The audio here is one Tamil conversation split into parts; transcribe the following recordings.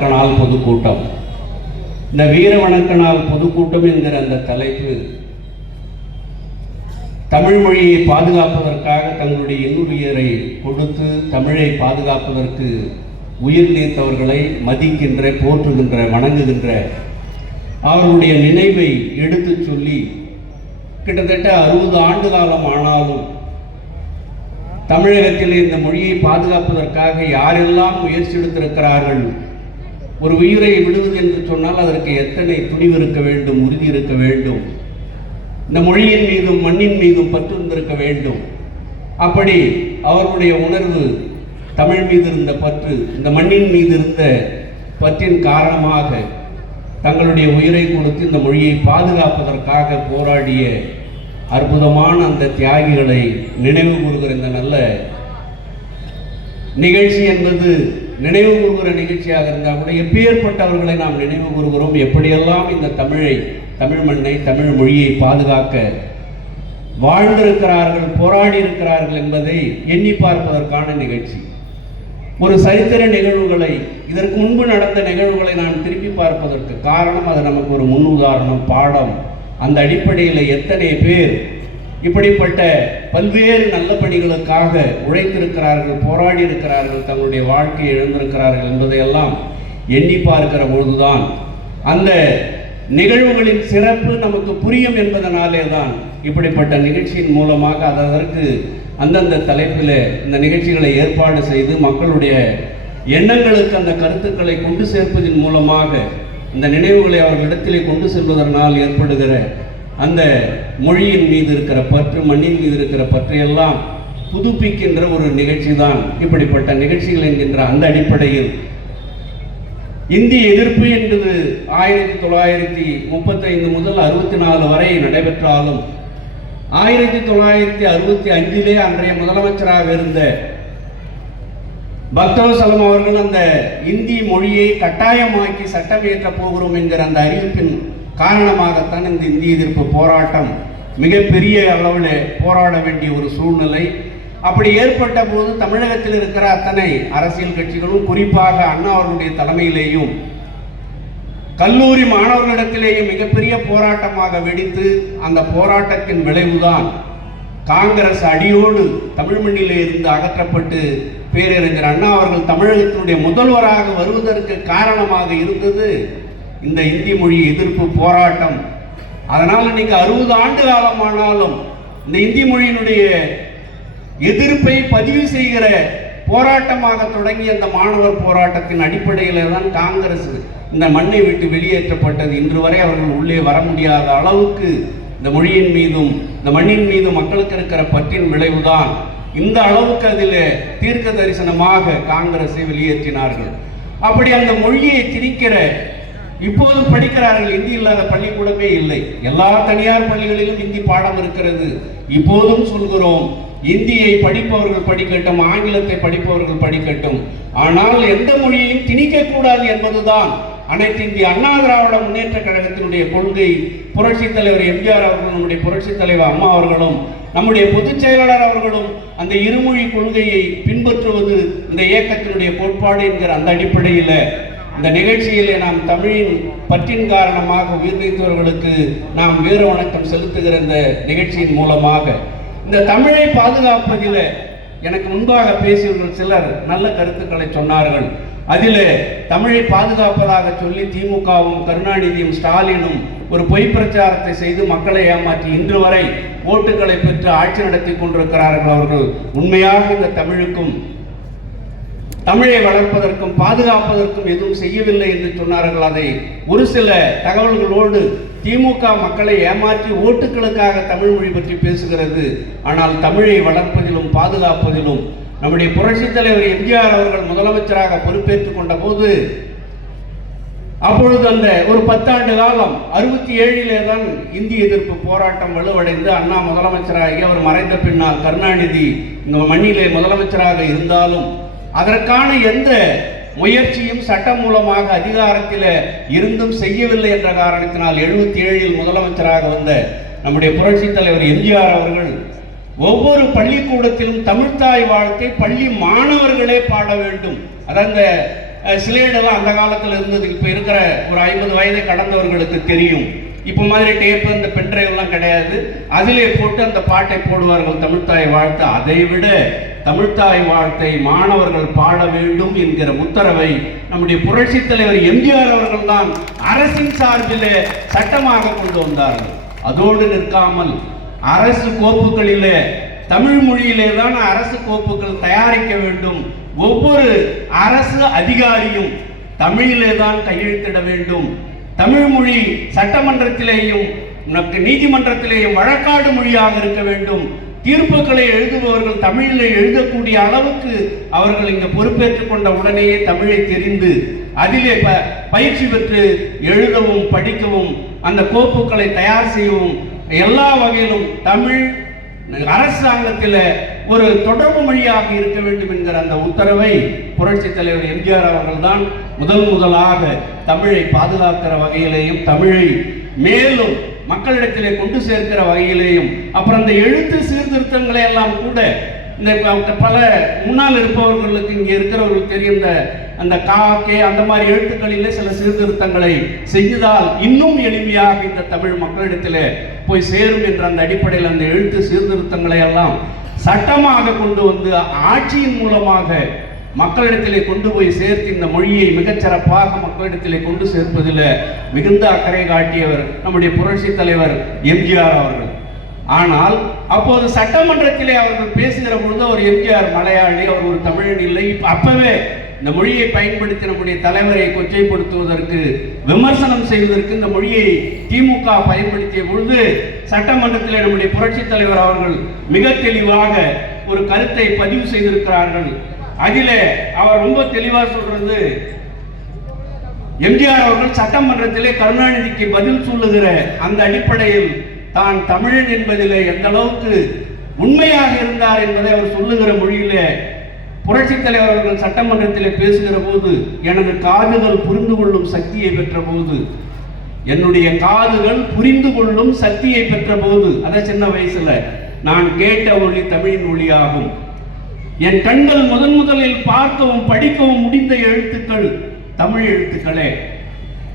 வணக்க நாள் பொதுக்கூட்டம். இந்த வீர வணக்க நாள் பொதுக்கூட்டம் என்கிற அந்த தலைப்பு தமிழ் மொழியை பாதுகாப்பதற்காக தங்களுடைய இன்னுயிரை கொடுத்து தமிழை பாதுகாப்பதற்கு உயிர் நீத்தவர்களை மதிக்கின்ற போற்றுகின்ற வணங்குகின்ற அவர்களுடைய நினைவை எடுத்து சொல்லி கிட்டத்தட்ட அறுபது ஆண்டு காலம் ஆனாலும் தமிழகத்தில் இந்த மொழியை பாதுகாப்பதற்காக யாரெல்லாம் முயற்சி எடுத்திருக்கிறார்கள் ஒரு உயிரை விடுவது என்று சொன்னால் அதற்கு எத்தனை துணிவு இருக்க வேண்டும் உறுதி இருக்க வேண்டும்? இந்த மொழியின் மீதும் மண்ணின் மீதும் பற்று இருந்திருக்க வேண்டும். அப்படி அவருடைய உணர்வு தமிழ் மீது இருந்த பற்று இந்த மண்ணின் மீது இருந்த பற்றின் காரணமாக தங்களுடைய உயிரை கொடுத்து இந்த மொழியை பாதுகாப்பதற்காக போராடிய அற்புதமான அந்த தியாகிகளை நினைவு கூறுகிற இந்த நல்ல நிகழ்ச்சி என்பது நினைவு கூறுகிற நிகழ்ச்சியாக இருந்தால் கூட எப்பேற்பட்டவர்களை நாம் நினைவு கூறுகிறோம் எப்படியெல்லாம் இந்த தமிழை தமிழ் மண்ணை தமிழ் மொழியை பாதுகாக்க வாழ்ந்திருக்கிறார்கள் போராடி இருக்கிறார்கள் என்பதை எண்ணி பார்ப்பதற்கான நிகழ்ச்சி. ஒரு சரித்திர நிகழ்வுகளை இதற்கு முன்பு நடந்த நிகழ்வுகளை நான் திருப்பி பார்ப்பதற்கு காரணம் அது நமக்கு ஒரு முன் உதாரணம் பாடம். அந்த அடிப்படையில் எத்தனை பேர் இப்படிப்பட்ட பல்வேறு நல்ல பணிகளுக்காக உழைத்திருக்கிறார்கள் போராடி இருக்கிறார்கள் தங்களுடைய வாழ்க்கையை இழந்திருக்கிறார்கள் என்பதையெல்லாம் எண்ணி பார்க்கிற பொழுதுதான் அந்த நிகழ்வுகளின் சிறப்பு நமக்கு புரியும் என்பதனாலே தான் இப்படிப்பட்ட நிகழ்ச்சியின் மூலமாக அதற்கு அந்தந்த தலைப்பில் இந்த நிகழ்ச்சிகளை ஏற்பாடு செய்து மக்களுடைய எண்ணங்களுக்கு அந்த கருத்துக்களை கொண்டு சேர்ப்பதன் மூலமாக இந்த நினைவுகளை அவர்களிடத்திலே கொண்டு செல்வதனால் ஏற்படுகிற அந்த மொழியின் மீது இருக்கிற பற்று மண்ணின் மீது இருக்கிற பற்றையெல்லாம் புதுப்பிக்கின்ற ஒரு நிகழ்ச்சி தான் இப்படிப்பட்ட நிகழ்ச்சிகள் என்கின்ற அந்த அடிப்படையில். இந்திய எதிர்ப்பு என்பது ஆயிரத்தி தொள்ளாயிரத்தி முப்பத்தைந்து முதல் அறுபத்தி நாலு வரை நடைபெற்றாலும் ஆயிரத்தி தொள்ளாயிரத்தி அறுபத்தி அஞ்சிலே அன்றைய முதலமைச்சராக இருந்த பக்தவசலம் அவர்கள் அந்த இந்தி மொழியை கட்டாயமாக்கி சட்டம் இயற்றப் போகிறோம் என்கிற அந்த அறிவிப்பின் காரணமாகத்தான் இந்த இந்திய எதிர்ப்பு போராட்டம் மிகப்பெரிய அளவில் போராட வேண்டிய ஒரு சூழ்நிலை. அப்படி ஏற்பட்ட போது தமிழகத்தில் இருக்கிற அத்தனை அரசியல் கட்சிகளும் குறிப்பாக அண்ணா அவர்களுடைய தலைமையிலேயும் கல்லூரி மாணவர்களிடத்திலேயும் மிகப்பெரிய போராட்டமாக வெடித்து அந்த போராட்டத்தின் விளைவுதான் காங்கிரஸ் அடியோடு தமிழ் மண்ணிலே இருந்து அகற்றப்பட்டு பேரறிஞர் அண்ணா அவர்கள் தமிழகத்தினுடைய முதல்வராக வருவதற்கு காரணமாக இருந்தது இந்த இந்தி மொழி எதிர்ப்பு போராட்டம். அதனால் இன்னைக்கு அறுபது ஆண்டு காலமானாலும் இந்த இந்தி மொழியினுடைய எதிர்ப்பை பதிவு செய்கிற போராட்டமாக தொடங்கிய அந்த மாணவர் போராட்டத்தின் அடிப்படையில் தான் காங்கிரஸ் இந்த மண்ணை விட்டு வெளியேற்றப்பட்டது. இன்று வரை அவர்கள் உள்ளே வர முடியாத அளவுக்கு இந்த மொழியின் மீதும் இந்த மண்ணின் மீதும் மக்களுக்கு இருக்கிற பற்றின் விளைவுதான் இந்த அளவுக்கு அதில் தீர்க்க தரிசனமாக காங்கிரஸை வெளியேற்றினார்கள். அப்படி அந்த மொழியை திணிக்கிற இப்போதும் படிக்கிறார்கள் இந்தி இல்லாத பள்ளிக்கூடமே இல்லை. எல்லா தனியார் பள்ளிகளிலும் இந்தி பாடம் இருக்கிறது. இப்போதும் சொல்கிறோம் இந்தியை படிப்பவர்கள் படிக்கட்டும் ஆங்கிலத்தை படிப்பவர்கள் படிக்கட்டும். ஆனால் எந்த மொழியையும் திணிக்கக்கூடாது என்பதுதான் அனைத்து இந்திய அண்ணா திராவிட முன்னேற்ற கழகத்தினுடைய கொள்கை. புரட்சித் தலைவர் எம்ஜிஆர் அவர்களும் நம்முடைய புரட்சித் தலைவர் அம்மா அவர்களும் நம்முடைய பொதுச் செயலாளர் அவர்களும் அந்த இருமொழி கொள்கையை பின்பற்றுவது இந்த இயக்கத்தினுடைய கோட்பாடு என்கிற அந்த அடிப்படையில் இந்த நிகழ்ச்சியிலே நாம் தமிழின் பற்றின் காரணமாக உயிர் நீத்தவர்களுக்கு நாம் வீர வணக்கம் செலுத்துகிற இந்த நிகழ்ச்சியின் மூலமாக இந்த தமிழை பாதுகாப்பதில் எனக்கு முன்பாக பேசியவர்கள் சிலர் நல்ல கருத்துக்களை சொன்னார்கள். அதில் தமிழை பாதுகாப்பதாக சொல்லி திமுகவும் கருணாநிதியும் ஸ்டாலினும் ஒரு பொய் பிரச்சாரத்தை செய்து மக்களை ஏமாற்றி இன்று வரை ஓட்டுகளை பெற்று ஆட்சி நடத்தி கொண்டிருக்கிறார்கள் அவர்கள். உண்மையாக இந்த தமிழுக்கும் தமிழை வளர்ப்பதற்கும் பாதுகாப்பதற்கும் எதுவும் செய்யவில்லை என்று சொன்னார்கள். அதை ஒரு சில தகவல்களோடு திமுக மக்களை ஏமாற்றி ஓட்டுகளுக்காக தமிழ் மொழி பற்றி பேசுகிறது. ஆனால் தமிழை வளர்ப்பதிலும் பாதுகாப்பதிலும் நம்முடைய புரட்சித் தலைவர் எம்ஜிஆர் அவர்கள் முதலமைச்சராக பொறுப்பேற்றுக் கொண்ட போது அப்பொழுது அந்த ஒரு பத்தாண்டு காலம் அறுபத்தி ஏழிலே தான் இந்திய எதிர்ப்பு போராட்டம் வலுவடைந்து அண்ணா முதலமைச்சராகி அவர் மறைந்த பின்னால் கருணாநிதி இந்த மண்ணிலே முதலமைச்சராக இருந்தாலும் அதற்கான எந்த முயற்சியும் சட்டம் மூலமாக அதிகாரத்தில் இருந்தும் செய்யவில்லை என்ற காரணத்தினால் எழுபத்தி ஏழில் முதலமைச்சராக வந்த நம்முடைய புரட்சித் தலைவர் எம்ஜிஆர் அவர்கள் ஒவ்வொரு பள்ளிக்கூடத்திலும் தமிழ்த்தாய் வாழ்க்கை பள்ளி மாணவர்களே பாட வேண்டும். அதாவது அந்த சிலேடெல்லாம் அந்த காலத்தில் இருந்தது. இப்போ இருக்கிற ஒரு ஐம்பது வயதை கடந்தவர்களுக்கு தெரியும். இப்போ மாதிரி டேப்பு இந்த பென்ட்ரைவ்லாம் கிடையாது. அதிலே போட்டு அந்த பாட்டை போடுவார்கள் தமிழ்த்தாய் வாழ்த்து. அதை விட தமிழ்த்தாய் வாழ்த்தை மாணவர்கள் பாட வேண்டும் என்கிற உத்தரவை நம்முடைய புரட்சித் தலைவர் எம்ஜிஆர் அவர்கள் தான் அரசின் சார்பிலே சட்டமாக கொண்டு வந்தார்கள். அதோடு நிற்காமல் அரசு கோப்புகளிலே தமிழ் மொழியிலே தான் அரசு கோப்புகள் தயாரிக்க வேண்டும். ஒவ்வொரு அரசு அதிகாரியும் தமிழிலே தான் கையெழுத்திட வேண்டும். தமிழ் மொழி சட்டமன்றத்திலேயும் நமக்கு நீதிமன்றத்திலேயும் வழக்காடு மொழியாக இருக்க வேண்டும். தீர்ப்புகளை எழுதுபவர்கள் தமிழில் எழுதக்கூடிய அளவுக்கு அவர்கள் இங்கு பொறுப்பேற்றுக் கொண்ட உடனேயே தமிழை தெரிந்து அதிலே ப பயிற்சி பெற்று எழுதவும் படிக்கவும் அந்த கோப்புகளை தயார் செய்யவும் எல்லா வகையிலும் தமிழ் அரசாங்கத்தில் ஒரு தொடர்பு மொழியாக இருக்க வேண்டும் என்கிற அந்த உத்தரவை புரட்சி தலைவர் எம்ஜிஆர் அவர்கள் தான் முதல் முதலாக தமிழை பாதுகாக்கிற வகையிலேயும் தமிழை மேலும் மக்களிடத்திலே கொண்டு சேர்க்கிற வகையிலேயும் அப்புறம் அந்த எழுத்து சீர்திருத்தங்களை எல்லாம் கூட இந்த பல முன்னால் இருப்பவர்களுக்கு இங்கே இருக்கிறவர்களுக்கு தெரியும். இந்த அந்த கா கே அந்த மாதிரி எழுத்துக்களிலே சில சீர்திருத்தங்களை செய்தால் இன்னும் எளிமையாக இந்த தமிழ் மக்களிடத்திலே போய் சேரும் என்ற அந்த அடிப்படையில் அந்த எழுத்து சீர்திருத்தங்களை எல்லாம் சட்டமாக கொண்டு வந்து ஆட்சியின் மூலமாக மக்களிடத்திலே கொண்டு போய் சேர்த்து இந்த மொழியை மிகச்சிறப்பாக மக்களிடத்திலே கொண்டு சேர்ப்பதில் மிகுந்த அக்கறை காட்டியவர் நம்முடைய புரட்சி தலைவர் எம்ஜிஆர் அவர்கள். ஆனால் அப்போது சட்டமன்றத்திலே அவர்கள் பேசுகிற பொழுது அவர் எம்ஜிஆர் மலையாளி அவர் ஒரு தமிழன் இல்லை. இப்போ அப்பவே இந்த மொழியை பயன்படுத்தி நம்முடைய தலைவரை கொச்சைப்படுத்துவதற்கு விமர்சனம் செய்வதற்கு இந்த மொழியை திமுக பயன்படுத்திய பொழுது சட்டமன்றத்தில் நம்முடைய புரட்சி தலைவர் அவர்கள் மிக தெளிவாக ஒரு கருத்தை பதிவு செய்திருக்கிறார்கள். அதிலே அவர் ரொம்ப தெளிவாக சொல்றது எம்ஜிஆர் அவர்கள் சட்டமன்றத்திலே கருணாநிதிக்கு பதில் சொல்லுகிற அந்த அடிப்படையில் தான் தமிழன் என்பதிலே எந்த அளவுக்கு உண்மையாக இருந்தார் என்பதை அவர் சொல்லுகிற மொழியிலே புரட்சித் தலைவர் அவர்கள் சட்டமன்றத்தில் பேசுகிற போது எனது காதுகள் புரிந்து கொள்ளும் சக்தியை பெற்ற போது என்னுடைய காதுகள் புரிந்து கொள்ளும் சக்தியை பெற்ற போது அதான் சின்ன வயசுல நான் கேட்ட ஒளி தமிழின் ஒளியாகும். என் கண்கள் முதன் முதலில் பார்க்கவும் படிக்கவும் முடிந்த எழுத்துக்கள் தமிழ் எழுத்துக்களே.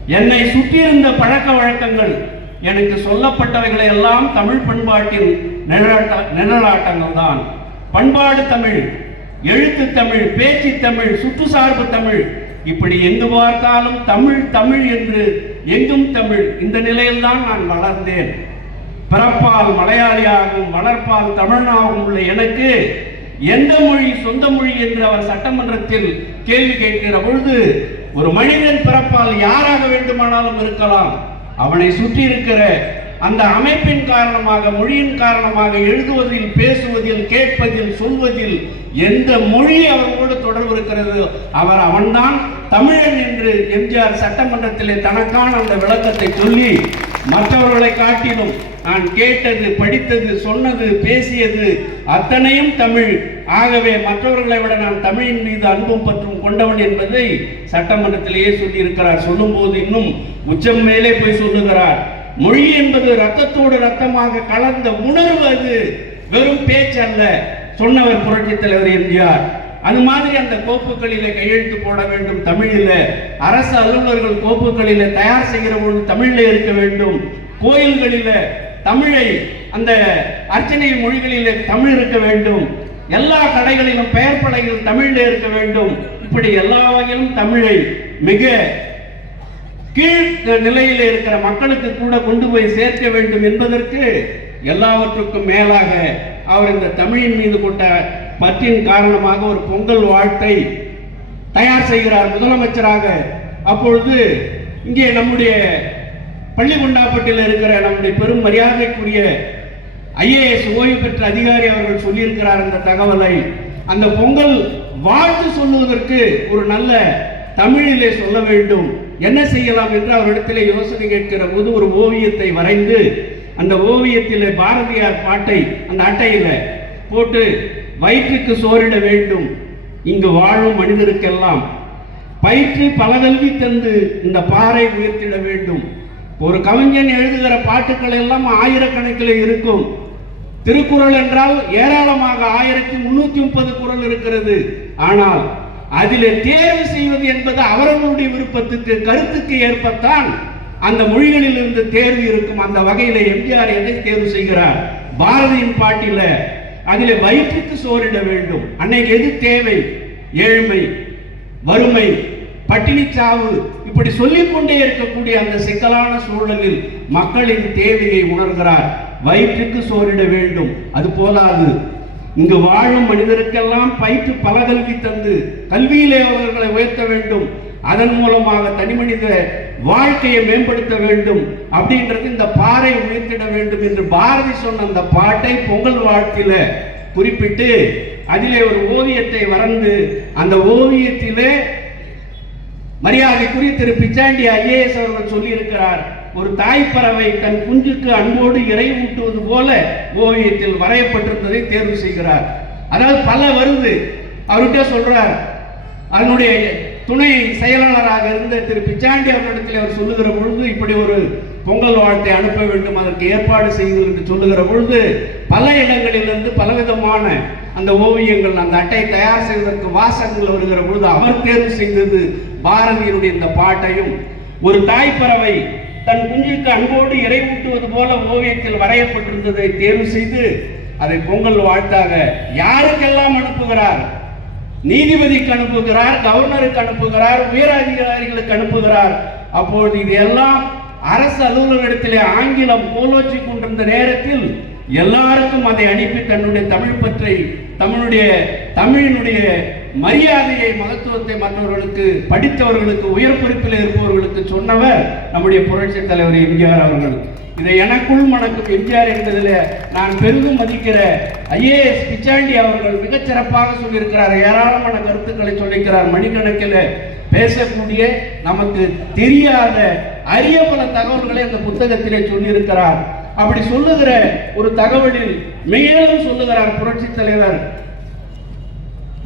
என்னை சுற்றியிருந்த பழக்க வழக்கங்கள் எனக்கு சொல்லப்பட்டவைகளை எல்லாம் தமிழ் பண்பாட்டின் நிழலாட்ட நிழலாட்டங்கள் தான். பண்பாடு தமிழ் எழுத்து தமிழ் பேச்சு தமிழ் சுற்றுசார்பு தமிழ். இப்படி எங்கு பார்த்தாலும் தமிழ் தமிழ் என்று எங்கும் தமிழ். இந்த நிலையில்தான் நான் வளர்ந்தேன். பிறப்பால் மலையாளியாகவும் வளர்ப்பால் தமிழனாகவும் உள்ள எனக்கு எந்த மொழி சொந்த மொழி என்று அவர் சட்டமன்றத்தில் கேள்வி கேட்கிற பொழுது ஒரு மனிதன் பிறப்பால் யாராக வேண்டுமானாலும் இருக்கலாம். அவனை சுற்றி இருக்கிற அந்த அமைப்பின் காரணமாக மொழியின் காரணமாக எழுதுவதில் பேசுவதில் கேட்பதில் சொல்வதில் எந்த மொழி அவர்களோடு தொடர்பு இருக்கிறது அவர் அவன்தான் தமிழன் என்று எம்ஜிஆர் சட்டமன்றத்திலே தனக்கான அந்த விளக்கத்தை சொல்லி மற்றவர்களை காட்டிலும் நான் கேட்டது படித்தது சொன்னது பேசியது அத்தனையும் தமிழ். ஆகவே மற்றவர்களை விட நான் தமிழின் மீது அன்பும் பற்றும் கொண்டவன் என்பதை சட்டமன்றத்திலேயே சொல்லியிருக்கிறார். சொல்லும்போது இன்னும் உச்சம் மேலே போய் சொல்லுகிறார். மொழி என்பது ரத்தத்தோடு ரத்தமாக கலந்த உணர்வு அது. வெறும் பேச்சு அல்ல. சொன்னவர் புரட்சி தலைவர் எம்ஜிஆர். அது மாதிரி அந்த கோப்புகளில கையெழுத்து போட வேண்டும் தமிழில். அரசு அலுவலர்கள் கோப்புகளில தயார் செய்கிற பொழுது தமிழில் இருக்க வேண்டும். கோயில்களில் தமிழை அந்த அர்ச்சனை மொழிகளில தமிழ் இருக்க வேண்டும். எல்லா கடைகளிலும் பெயர் பலகைகள் தமிழில் இருக்க வேண்டும். இப்படி எல்லா வகையிலும் தமிழை மிக கீழ் நிலையில் இருக்கிற மக்களுக்கு கூட கொண்டு போய் சேர்க்க வேண்டும் என்பதற்கு எல்லாவற்றுக்கும் மேலாக அவர் இந்த தமிழின் மீது கொண்ட பற்றின் காரணமாக ஒரு பொங்கல் வாழ்த்தை தயார் செய்கிறார் முதலமைச்சராக. அப்பொழுது இங்கே நம்முடைய பள்ளிகுண்டாப்பட்டில் இருக்கிற நம்முடைய பெரும் மரியாதைக்குரிய ஐஏஎஸ் ஓய்வு பெற்ற அதிகாரி அவர்கள் சொல்லியிருக்கிறார் அந்த தகவலை. அந்த பொங்கல் வாழ்த்து சொல்லுவதற்கு ஒரு நல்ல தமிழிலே சொல்ல வேண்டும். என்ன செய்யலாம் என்று அவரிடத்தில் யோசனை கேட்கிற போது ஒரு ஓவியத்தை வரைந்து அந்த ஓவியத்தில் பாரதியார் பாட்டை அந்த அட்டையில போட்டு வயிற்றுக்கு சோரிட வேண்டும். இங்கு வாழும் மனிதருக்கெல்லாம் பயிற்று பலகல்வி தந்து இந்த பாறை உயர்த்திட வேண்டும். ஒரு கவிஞன் எழுதுகிற பாட்டுக்கள் எல்லாம் ஆயிரக்கணக்கில் இருக்கும். திருக்குறள் என்றால் ஏராளமாக ஆயிரத்தி முன்னூத்தி முப்பது குறள் இருக்கிறது. ஆனால் அதிலே தேர்வு செய்வது என்பது அவர்களுடைய விருப்பத்துக்கு கருத்துக்கு ஏற்பத்தான் அந்த மொழிகளில் இருந்து தேர்வு இருக்கும். அந்த வகையில எம்ஜிஆர் எதை தேர்வு செய்கிறார்? பாரதியின் பாட்டில அதிலே வயிற்றுக்கு சோரிட வேண்டும். அன்னைக்கு எது தேவை? ஏழ்மை வறுமை பட்டினி சாவு. இப்படி சொல்லிக் கொண்டே இருக்கக்கூடிய அந்த சிக்கலான சூழலில் மக்களின் தேவையை உணர்கிறார். வயிற்றுக்கு சோரிட வேண்டும். அது போதாது. இங்கு வாழும் மனிதருக்கெல்லாம் பயிற்று பல கல்வி தந்து கல்வியிலே அவர்களை உயர்த்த வேண்டும். அதன் மூலமாக தனி மனித வாழ்க்கையை மேம்படுத்த வேண்டும். அப்படின்றது இந்த பாறை உயர்த்திட வேண்டும் என்று பாரதி சொன்ன அந்த பாட்டை பொங்கல் வாழ்க்கையில குறிப்பிட்டு அதிலே ஒரு ஓவியத்தை வரைந்து அந்த ஓவியத்திலே மரியாதைக்குரிய திரு பிச்சாண்டி ஐஏஎஸ் அவர்கள் சொல்லியிருக்கிறார். ஒரு தாய்ப்பறவை தன் குஞ்சுக்கு அன்போடு இறை ஊட்டுவது போல ஓவியத்தில் வரையப்பட்டிருந்ததை தேர்வு செய்கிறார். அதாவது பல வருது. அவர்கிட்ட சொல்றார். அதனுடைய துணை செயலாளராக இருந்த திரு பிச்சாண்டி அவர்களிடத்தில் அவர் சொல்லுகிற பொழுது இப்படி ஒரு பொங்கல் வாழ்த்தை அனுப்ப வேண்டும் அதற்கு ஏற்பாடு செய்யுங்கள் என்று சொல்லுகிற பொழுது பல இடங்களிலிருந்து பலவிதமான அந்த ஓவியங்கள் அந்த அட்டை தயார் செய்வதற்கு வாசகங்கள் வருகிற பொழுது அவர் தேர்வு செய்தது பாரதியினுடைய இந்த பாட்டையும். ஒரு தாய்ப்பறவை தன் குஞ்சுக்கு அன்போடு இறை ஊட்டுவது போல ஓவியத்தில் வரையப்பட்டிருந்ததை தேர்வு செய்து அதை பொங்கல் வாழ்த்தாக யாருக்கெல்லாம் அனுப்புகிறார்? நீதிபதிக்கு அனுப்புகிறார் கவர்னருக்கு அனுப்புகிறார் உயர் அதிகாரிகளுக்கு அனுப்புகிறார். அப்பொழுது இது எல்லாம் அரசு அலுவலகத்திலே ஆங்கிலம் போலோச்சி கொண்டிருந்த நேரத்தில் எல்லாருக்கும் அதை அனுப்பி தன்னுடைய தமிழ் பற்றை தமிழுடைய தமிழினுடைய மரியாதையை மகத்துவத்தை மற்றவர்களுக்கு படித்தவர்களுக்கு உயர் பொறுப்பில் இருப்பவர்களுக்கு சொன்னவர் நம்முடைய புரட்சி தலைவர் எம்ஜிஆர் அவர்கள். இதை எனக்குள் மணக்கும் எம்ஜிஆர் என்பதில் நான் பெரிதும் மதிக்கிற ஐஏஎஸ் பிச்சாண்டி அவர்கள் மிகச்சிறப்பாக சொல்லியிருக்கிறார். ஏராளமான கருத்துக்களை சொல்லியிருக்கிறார். மணிக்கணக்கில் பேசக்கூடிய நமக்கு தெரியாத அரிய பல தகவல்களை அந்த புத்தகத்திலே சொல்லியிருக்கிறார். அப்படி சொல்லுகிற ஒரு தகவலில் மேலும் சொல்லுகிறார் புரட்சி தலைவர்.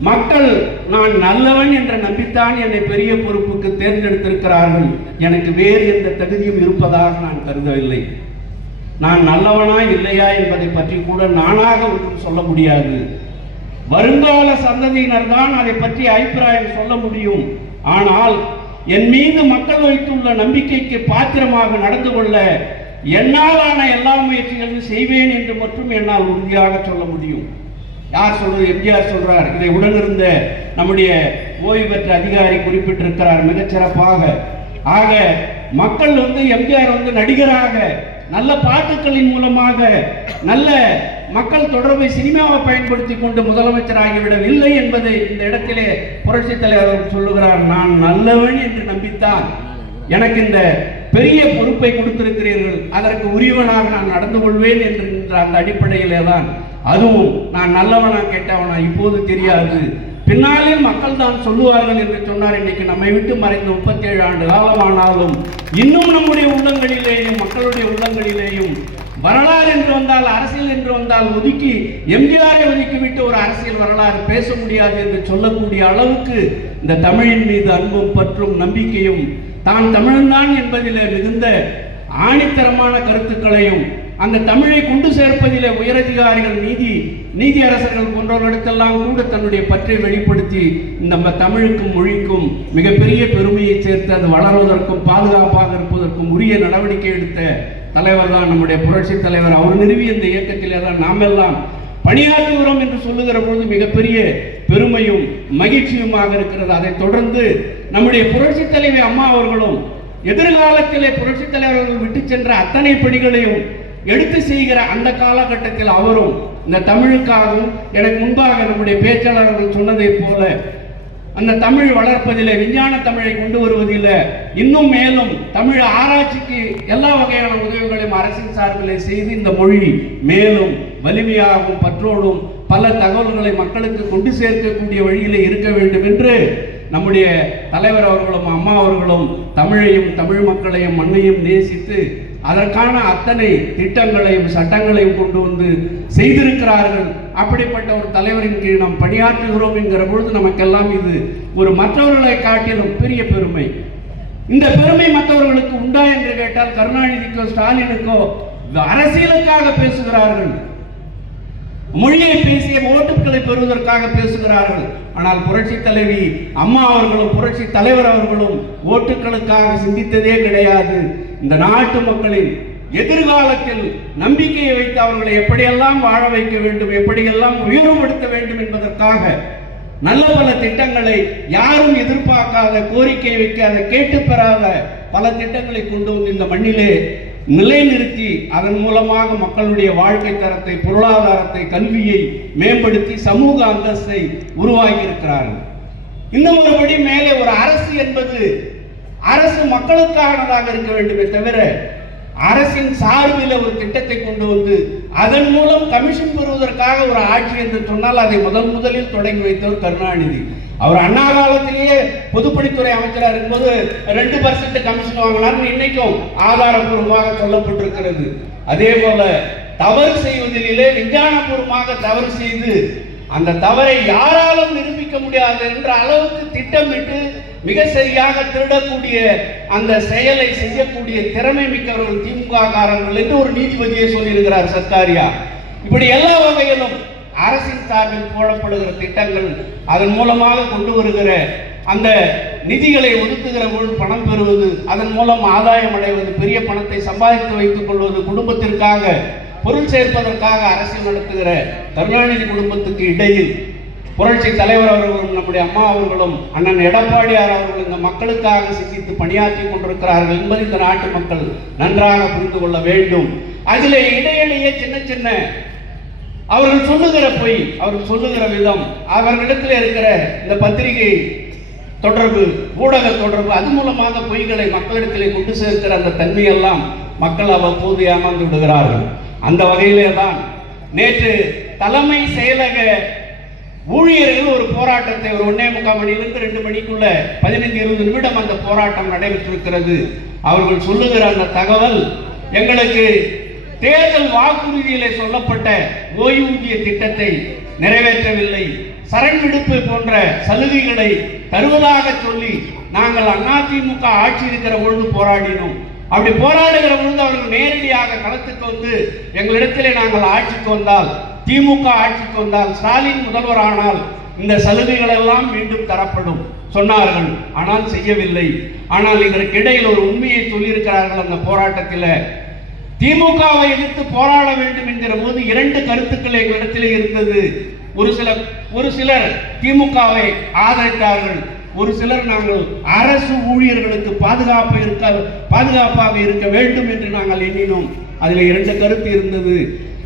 மக்கள் நான் நல்லவன் என்ற நம்பித்தான் என்னை பெரிய பொறுப்புக்கு தேர்ந்தெடுத்திருக்கிறார்கள். எனக்கு வேறு எந்த தகுதியும் இருப்பதாக நான் கருதவில்லை. நான் நல்லவனா இல்லையா என்பதை பற்றி கூட நானாக ஒன்றும் சொல்ல முடியாது. வருங்கால சந்ததியினர் தான் அதை பற்றி அபிப்பிராயம் சொல்ல முடியும். ஆனால் என் மீது மக்கள் வைத்துள்ள நம்பிக்கைக்கு பாத்திரமாக நடந்து கொள்ள என்னாலான எல்லா முயற்சிகளையும் செய்வேன் என்று மட்டும் என்னால் உறுதியாக சொல்ல முடியும். யார் சொல்றது? எம்ஜிஆர் சொல்றார். இதை உடனிருந்த நம்முடைய ஓய்வு பெற்ற அதிகாரி குறிப்பிட்டிருக்கிறார். மிகச்சிறப்பாக ஆக மக்கள் வந்து எம்ஜிஆர் வந்து நடிகராக நல்ல பாட்டுக்களின் மூலமாக நல்ல மக்கள் தொடர்பை சினிமாவை பயன்படுத்தி கொண்டு முதலமைச்சராகிவிடவில்லை என்பதை இந்த இடத்திலே புரட்சி தலைவர் சொல்லுகிறார். நான் நல்லவன் என்று நம்பித்தான். எனக்கு இந்த பெரிய பொறுப்பை கொடுத்திருக்கிறீர்கள். அதற்கு உரியவனாக நான் நடந்து கொள்வேன் என்கின்ற அந்த அடிப்படையிலே தான் அதுவும் நான் நல்லவனா கேட்டவனா இப்போது தெரியாது. பின்னாளில் மக்கள் தான் சொல்லுவார்கள் என்று சொன்னார். இன்னைக்கு நம்மை விட்டு மறைந்த முப்பத்தேழு ஆண்டு காலமானாலும் இன்னும் நம்முடைய உள்ளங்களிலேயும் மக்களுடைய உள்ளங்களிலேயும் வரலாறு என்று வந்தால் அரசியல் என்று வந்தால் ஒதுக்கி எம்ஜிஆரை ஒதுக்கிவிட்டு ஒரு அரசியல் வரலாறு பேச முடியாது என்று சொல்லக்கூடிய அளவுக்கு இந்த தமிழின் மீது அன்பும் பற்றும் நம்பிக்கையும் தான் தமிழன்தான் என்பதிலே மிகுந்த ஆணித்தரமான கருத்துக்களையும் அந்த தமிழை கொண்டு சேர்ப்பதிலே உயரதிகாரிகள் நீதி நீதி அரசர்கள் போன்றவர்களிடத்தெல்லாம் கூட தன்னுடைய பற்றை வெளிப்படுத்தி நம்ம தமிழுக்கும் மொழிக்கும் மிகப்பெரிய பெருமையை சேர்த்து அது வளர்வதற்கும் பாதுகாப்பாக இருப்பதற்கும் உரிய நடவடிக்கை எடுத்த தலைவர் தான் நம்முடைய புரட்சி தலைவர். அவர் நிறுவிய இந்த இயக்கத்திலே தான் நாமெல்லாம் பணியாற்றுகிறோம் என்று சொல்லுகிற பொழுது மிகப்பெரிய பெருமையும் மகிழ்ச்சியுமாக இருக்கிறது. அதைத் தொடர்ந்து நம்முடைய புரட்சி தலைவி அம்மா அவர்களும் எதிர்காலத்திலே புரட்சி தலைவர்கள் விட்டு சென்ற அத்தனை பணிகளையும் எடுத்து செய்கிற அந்த காலகட்டத்தில் அவரும் இந்த தமிழுக்காகவும் எனக்கு முன்பாக நம்முடைய பேச்சாளர்கள் சொன்னதைப் போல அந்த தமிழ் வளர்ப்பதிலே விஞ்ஞான தமிழை கொண்டு வருவதில் இன்னும் மேலும் தமிழ் ஆராய்ச்சிக்கு எல்லா வகையான உதவிகளையும் அரசின் சார்பில் செய்து இந்த மொழி மேலும் வலிமையாகவும் பற்றோடும் பல தகவல்களை மக்களுக்கு கொண்டு சேர்க்கக்கூடிய வழியில் இருக்க வேண்டும் என்று நம்முடைய தலைவர் அவர்களும் அம்மா அவர்களும் தமிழையும் தமிழ் மக்களையும் மண்ணையும் நேசித்து அதற்கான அத்தனை திட்டங்களையும் சட்டங்களையும் கொண்டு வந்து செய்திருக்கிறார்கள். அப்படிப்பட்ட ஒரு தலைவரின் கீழ் நாம் பணியாற்றுகிறோம் என்கிற பொழுது நமக்கெல்லாம் இது ஒரு மற்றவர்களை காட்டிலும் பெரிய பெருமை. இந்த பெருமை மற்றவர்களுக்கு உண்டா என்று கேட்டால் கருணாநிதிக்கோ ஸ்டாலினுக்கோ அரசியலுக்காக பேசுகிறார்கள். மொழியை பேசிய ஓட்டுக்களை பெறுவதற்காக பேசுகிறார்கள். ஆனால் புரட்சி தலைவி அம்மா அவர்களும் புரட்சி தலைவர் அவர்களும் ஓட்டுக்களுக்காக சிந்தித்ததே கிடையாது. இந்த நாட்டு மக்களின் எதிர்காலத்தில் நம்பிக்கையை வைத்து அவர்களை எப்படியெல்லாம் வாழ வைக்க வேண்டும் எப்படியெல்லாம் உயர்வுபடுத்த வேண்டும் என்பதற்காக நல்ல பல திட்டங்களை யாரும் எதிர்பார்க்காத கோரிக்கை வைக்காத கேட்டு பெறாத பல திட்டங்களை கொண்டு வந்து இந்த மண்ணிலே நிலைநிறுத்தி அதன் மூலமாக மக்களுடைய வாழ்க்கை தரத்தை பொருளாதாரத்தை கல்வியை மேம்படுத்தி சமூக அந்தஸ்தை உருவாக்கி இருக்கிறார்கள் இன்னும் ஒருபடி மேலே ஒரு அரசு என்பது அரசு மக்களுக்கானதாக இருக்க வேண்டுமே தவிர அரசின் சார்பில் ஒரு திட்டத்தை கொண்டு வந்து அதன் மூலம் கமிஷன் பெறுவதற்காக ஒரு ஆட்சி என்று சொன்னால் அதை முதல் முதலில் தொடங்கி வைத்தவர் கருணாநிதி. அவர் அண்ணா காலத்திலேயே பொதுப்பணித்துறை அமைச்சராக இருக்கும்போது ரெண்டு பர்சன்ட் கமிஷன் வாங்கினார்னு இன்னைக்கும் ஆதாரபூர்வமாக சொல்லப்பட்டிருக்கிறது. அதே போல தவறு செய்வதிலே விஞ்ஞானபூர்வமாக தவறு செய்து அந்த தவறை யாராலும் நிரூபிக்க முடியாது என்ற அளவுக்கு திட்டமிட்டு மிக சரியாக திருடக்கூடிய அந்த செயலை செய்யக்கூடிய திறமை மிக்கவர்கள் திமுக காரர்கள் என்று ஒரு நீதிபதியை சொல்லியிருக்கிறார் சர்க்காரியா. இப்படி எல்லா வகையிலும் அரசின் சார்பில் போடப்படுகிற திட்டங்கள் அதன் மூலமாக கொண்டு வருகிற அந்த நிதிகளை ஒதுக்குகிற பொழுது பணம் பெறுவது அதன் மூலம் ஆதாயம் அடைவது பெரிய பணத்தை சம்பாதித்து வைத்துக் கொள்வது குடும்பத்திற்காக பொருள் சேர்ப்பதற்காக அரசியல் நடத்துகிற கருணாநிதி குடும்பத்துக்கு இடையில் புரட்சி தலைவர் அவர்களும் நம்முடைய அம்மா அவர்களும் அண்ணன் எடப்பாடியார் அவர்கள் இந்த மக்களுக்காக சிந்தித்து பணியாற்றி கொண்டிருக்கிறார்கள் என்பதை இந்த நாட்டு மக்கள் நன்றாக புரிந்து கொள்ள வேண்டும். அதில் இடையிலேயே சின்ன சின்ன அவர்கள் சொல்லுகிற பொய் அவர்கள் சொல்லுகிற விதம் அவர்களிடத்தில் இருக்கிற இந்த பத்திரிகை தொடர்பு ஊடக தொடர்பு அது மூலமாக பொய்களை மக்களிடத்திலே கொண்டு சேர்க்கிற அந்த தன்மையெல்லாம் மக்கள் அவ்வப்போது ஏமாந்து விடுகிறார்கள். அந்த வகையிலே தான் நேற்று தலைமை செயலக ஊழியர்கள் ஒரு போராட்டத்தை ஒரு ஒன்னே முக்கால் மணியிலிருந்து ரெண்டு மணிக்குள்ள பதினைந்து இருபது நிமிடம் அந்த போராட்டம் நடைபெற்றிருக்கிறது. அவர்கள் சொல்லுகிற அந்த தகவல் எங்களுக்கு தேர்தல் வாக்குறுதியிலே சொல்லப்பட்ட ஓய்வூதிய திட்டத்தை நிறைவேற்றவில்லை. சரண் விடுப்பு போன்ற சலுகைகளை தருவதாக சொல்லி நாங்கள் அதிமுக ஆட்சி இருக்கிற பொழுது போராடினோம். அப்படி போராடுகிற பொழுது அவர்கள் நேரடியாக களத்துக்கு வந்து எங்களிடத்திலே நாங்கள் ஆட்சிக்கு வந்தால் திமுக ஆட்சிக்கு வந்தால் ஸ்டாலின் முதல்வர் ஆனால் இந்த சலுகைகள் எல்லாம் மீண்டும் தரப்படும் சொன்னார்கள். ஆனால் செய்யவில்லை. ஆனால் இதற்கு இடையில் ஒரு உண்மையை சொல்லியிருக்கிறார்கள் அந்த போராட்டத்தில். திமுகவை எதிர்த்து போராட வேண்டும் என்கிற போது இரண்டு கருத்துக்கள் எங்களிடத்தில் இருந்தது. ஒரு சில ஒரு சிலர் திமுகவை ஆதரித்தார்கள். ஒரு சிலர் நாங்கள் அரசு ஊழியர்களுக்கு பாதுகாப்பு இருக்க பாதுகாப்பாக இருக்க வேண்டும் என்று நாங்கள் எண்ணினோம். அதில் இரண்டு கருத்து இருந்தது.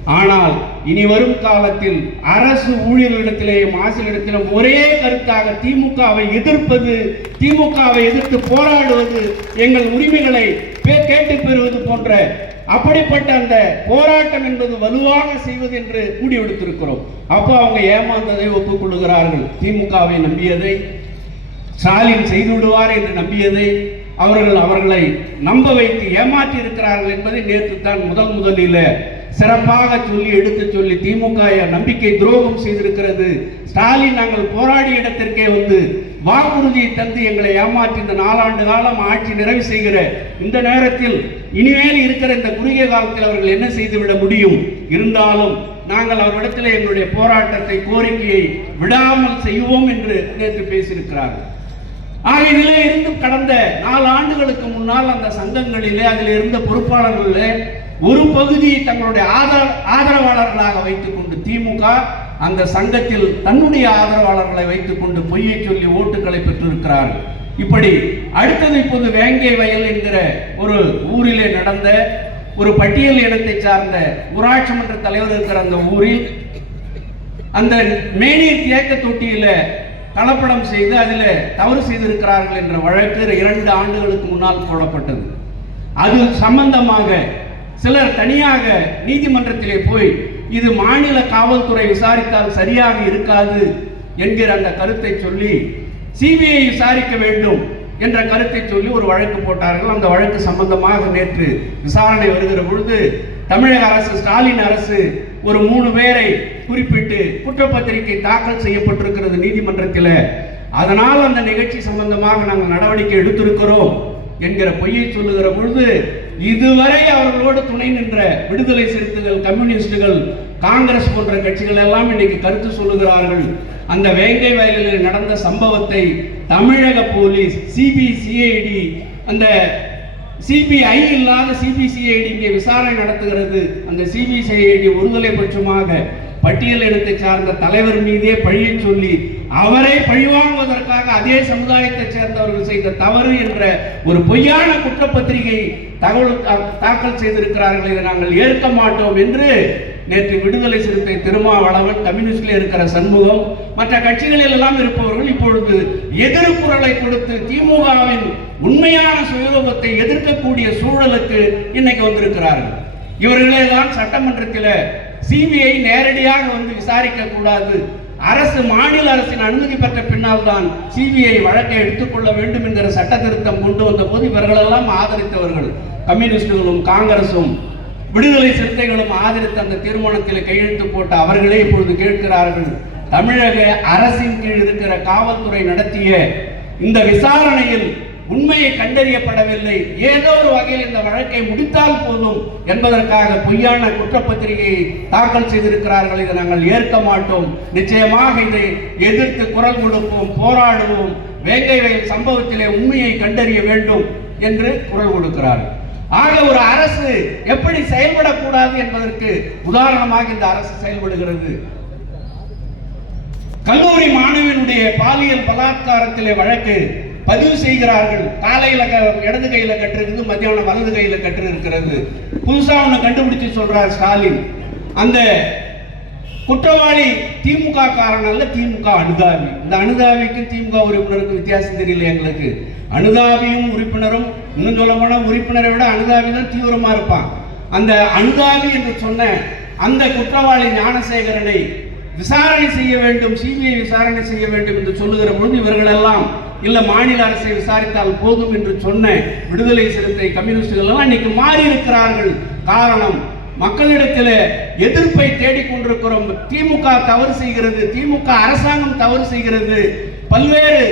ஆனால் இனி வரும் காலத்தில் அரசு ஊழியர்களிடத்திலேயும் ஆசிரியரிடத்திலும் ஒரே கருத்தாக திமுகவை எதிர்ப்பது திமுகவை எதிர்த்து போராடுவது எங்கள் உரிமைகளை கேட்டு பெறுவது போன்ற அப்படிப்பட்ட அந்த போராட்டம் என்பது வலுவாக செய்வது என்று முடிவெடுத்திருக்கிறோம். அப்போ அவங்க ஏமாந்ததை ஒப்புக்கொள்கிறார்கள் திமுகவை நம்பியதை ஸ்டாலின் செய்து விடுவார் என்று நம்பியதை அவர்கள் அவர்களை நம்ப வைத்து ஏமாற்றி இருக்கிறார்கள் என்பதை நேற்று தான் முதல் முதலில் சிறப்பாக சொல்லி எடுத்து சொல்லி திமுக நம்பிக்கை துரோகம் செய்திருக்கிறது. ஸ்டாலின் நாங்கள் போராடிய இடத்திற்கே வந்து வாக்குறுதியை தந்து எங்களை ஏமாற்றி இந்த நாலாண்டு காலம் ஆட்சி நிறைவு செய்கிற இந்த நேரத்தில் இனிமேல் இருக்கிற இந்த குறுகிய காலத்தில் அவர்கள் என்ன செய்துவிட முடியும்? இருந்தாலும் நாங்கள் அவரிடத்தில் எங்களுடைய போராட்டத்தை கோரிக்கையை விடாமல் செய்வோம் என்று நேற்று பேசியிருக்கிறார்கள். ஆக இதிலே இருந்து கடந்த நாலு ஆண்டுகளுக்கு முன்னால் அந்த சங்கங்களிலே அதில் இருந்த பொறுப்பாளர்களிலே ஒரு பகுதியை தங்களுடைய ஆதர ஆதரவாளர்களாக வைத்துக்கொண்டு திமுக அந்த சங்கத்தில் தன்னுடைய ஆதரவாளர்களை வைத்துக்கொண்டு பொய்யை சொல்லி ஓட்டுகளை பெற்றிருக்கிறார்கள் இப்படி அடுத்தது இப்போது வேங்கை வயல் என்கிற ஒரு ஊரிலே நடந்த ஒரு பட்டியல் இனத்தை சார்ந்த ஊராட்சி மன்ற தலைவர் இருக்கிற அந்த ஊரில் அந்த மேனீர் தேக்க தொட்டியில கலப்படம் செய்து அதில் தவறு செய்திருக்கிறார்கள் என்ற வழக்கு இரண்டு ஆண்டுகளுக்கு முன்னால் போடப்பட்டது. அது சம்பந்தமாக சிலர் தனியாக நீதிமன்றத்திலே போய் இது மாநில காவல்துறை விசாரித்தால் சரியாக இருக்காது என்கிற அந்த கருத்தை சொல்லி சிபிஐ விசாரிக்க வேண்டும் என்ற கருத்தை சொல்லி ஒரு வழக்கு போட்டார்கள். அந்த வழக்கு சம்பந்தமாக நேற்று விசாரணை வருகிற பொழுது தமிழக அரசு ஸ்டாலின் அரசு ஒரு மூணு பேரை குறிப்பிட்டு குற்றப்பத்திரிகை தாக்கல் செய்யப்பட்டிருக்கிறது நீதிமன்றத்தில். அதனால் அந்த நிகழ்ச்சி சம்பந்தமாக நாங்கள் நடவடிக்கை எடுத்திருக்கிறோம் என்கிற பொய்யை சொல்லுகிற பொழுது இதுவரை அவர்களோடு துணை நின்ற விடுதலை சிறுத்தைகள் கம்யூனிஸ்டுகள் காங்கிரஸ் போன்ற கட்சிகள் எல்லாம் இன்னைக்கு கருத்து சொல்லுகிறார்கள். அந்த வேங்கை வயலில் நடந்த சம்பவத்தை தமிழக போலீஸ் சிபிசிஐடி அந்த சிபிஐ இல்லாத சிபிசிஐடி இங்கே விசாரணை நடத்துகிறது. அந்த சிபிசிஐடி ஒருதலை பட்சமாக பட்டியல் இனத்தை சார்ந்த தலைவர் மீதே பழியை சொல்லி அவரை பழிவாங்குவதற்காக அதே சமுதாயத்தை சேர்ந்தவர்கள் செய்த தவறு என்ற ஒரு பொய்யான குற்றப்பத்திரிகை தகவல் தாக்கல் செய்திருக்கிறார்கள் இதை நாங்கள் ஏற்க மாட்டோம் என்று நேற்று விடுதலை சிறுத்தை திருமாவளவன் கம்யூனிஸ்டில் இருக்கிற சண்முகம் மற்ற கட்சிகளில் எல்லாம் இருப்பவர்கள் இப்பொழுது எதிர்குரலை கொடுத்து திமுகவின் உண்மையான சுயரூபத்தை எதிர்க்கக்கூடிய சூழலுக்கு இன்னைக்கு வந்திருக்கிறார்கள். இவர்களே தான் சட்டமன்றத்தில் சிபிஐ நேரடியாக வந்து விசாரிக்க கூடாது அரசு மாநில அரசின் அனுமதி பெற்ற பின்னால் தான் சிபிஐ வழக்கை எடுத்துக்கொள்ள வேண்டும் என்கிற சட்ட திருத்தம் கொண்டு வந்த போது இவர்களெல்லாம் ஆதரித்தவர்கள். கம்யூனிஸ்டுகளும் காங்கிரசும் விடுதலை சிறுத்தைகளும் ஆதரித்த அந்த தீர்மானத்தில் கையெழுத்து போட்ட அவர்களே இப்பொழுது கேட்கிறார்கள் தமிழக அரசின் கீழ் இருக்கிற காவல்துறை நடத்திய இந்த விசாரணையில் உண்மையை கண்டறியப்படவில்லை. ஏதோ ஒரு வகையில் இந்த வழக்கை முடித்தால் போதும் என்பதற்காக பொய்யான குற்றப்பத்திரிகையை தாக்கல் செய்திருக்கிறார்கள் இதை நாங்கள் ஏற்க மாட்டோம். நிச்சயமாக இதை எதிர்த்து குரல் கொடுப்போம் போராடுவோம். வேங்கை வயல் சம்பவத்திலே உண்மையை கண்டறிய வேண்டும் என்று குரல் கொடுக்கிறார்கள். ஆக ஒரு அரசு எப்படி செயல்படக்கூடாது என்பதற்கு உதாரணமாக இந்த அரசு செயல்படுகிறது. கல்லூரி மாணவியினுடைய பாலியல் பலாத்காரத்திலே வழக்கு. பதிவு செய்கிறார்கள். காலையில க- இடது கையில கட்டிருக்குது மத்தியானம் வலது கையில கட்டு இருக்கிறது புதுசா ஒண்ணு கண்டுபிடிச்சு சொல்றார் ஸ்டாலின். அந்த குற்றவாளி திமுக காரன் அல்ல திமுக அனுதாபி. இந்த அனுதாபிக்கும் திமுக உறுப்பினருக்கும் வித்தியாசம் தெரியல எங்களுக்கு? அனுதாபியும் உறுப்பினரும் இன்னும் சொல்ல போனா உறுப்பினரை விட அனுதாபி தான் தீவிரமா இருப்பான். அந்த அனுதாபி என்று சொன்ன அந்த குற்றவாளி ஞானசேகரனை விசாரணை செய்ய வேண்டும் சிபிஐ விசாரணை செய்ய வேண்டும் என்று சொல்லுகிற பொழுது இவர்கள் எல்லாம் இல்ல மாநில அரசை விசாரித்தால் போதும் என்று சொன்ன விடுதலை சிறுத்தை கம்யூனிஸ்டுகள் எல்லாம் இன்னைக்கு மாறி இருக்கிறார்கள். காரணம் மக்களிடத்தில் எதிர்ப்பை தேடிக்கொண்டிருக்கிறோம் திமுக தவறு செய்கிறது திமுக அரசாங்கம் தவறு செய்கிறது. பல்வேறு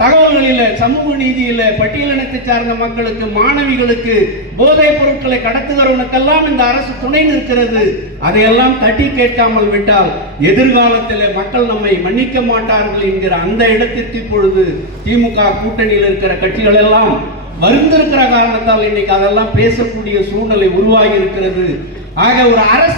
தகவல்களில சமூக நீதியில பட்டியலினத்தை சார்ந்த மக்களுக்கு மாணவிகளுக்கு போதைப் பொருட்களை கடத்துகிறவனுக்கெல்லாம் இந்த அரசு துணை நிற்கிறது. அதையெல்லாம் தட்டி கேட்காமல் விட்டால் எதிர்காலத்தில் மக்கள் நம்மை மன்னிக்க மாட்டார்கள் என்கிற அந்த இடத்திற்கு இப்பொழுது திமுக கூட்டணியில் இருக்கிற கட்சிகள் எல்லாம் வருந்திருக்கிற காரணத்தால் இன்னைக்கு அதெல்லாம் பேசக்கூடிய சூழ்நிலை உருவாகி இருக்கிறது. ஆக ஒரு அரசியல்